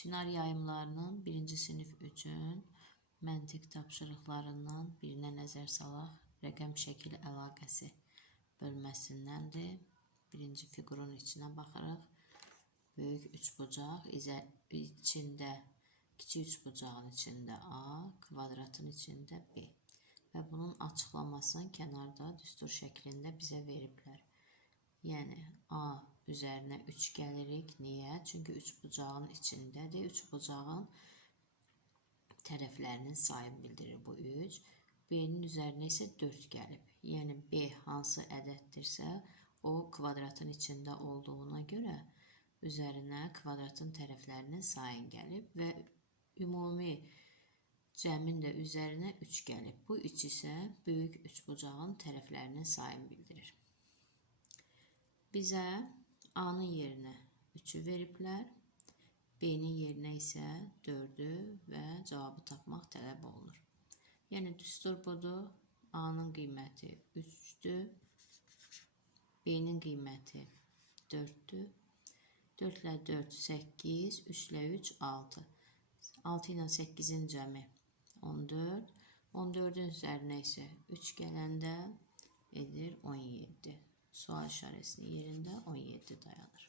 Çınar yayımlarının 1-ci sinif üçün məntiq tapşırıqlarından birinə nəzər salaq. Rəqəm şəkil əlaqəsi bölməsindəndir. Birinci fiqurun içinə baxırıq. Böyük üçbucaq, içində kiçik üçbucağın içində A, kvadratın içində B. Və bunun açıqlamasını kənarda düstur şəklində bizə veriblər. Yəni A üzərinə 3 gəlirik. Niyə? Çünki üçbucağın içindədir. Üçbucağın tərəflərinin sayını bildirir bu 3. B-nin üzərinə isə 4 gəlib. Yəni B hansı ədəddirsə, o kvadratın içində olduğuna görə üzərinə kvadratın tərəflərinin sayını gəlib və ümumi cəmin də üzərinə 3 gəlib. Bu 3 isə böyük üçbucağın tərəflərinin sayını bildirir. Bizə A-nın yerinə 3-ü veriblər, B-nin yerinə isə 4-ü və cavabı tapmaq tələb olunur. Yəni düstur budur, A-nın qiyməti 3-dür, B-nin qiyməti 4-dür. 4 ilə 4 8, 3 ilə 3 6. 6 ilə 8-in cəmi 14. 14-ün üzərinə isə 3 gələndə edir 17. Sual işarəsinin yerində 17 dayanır.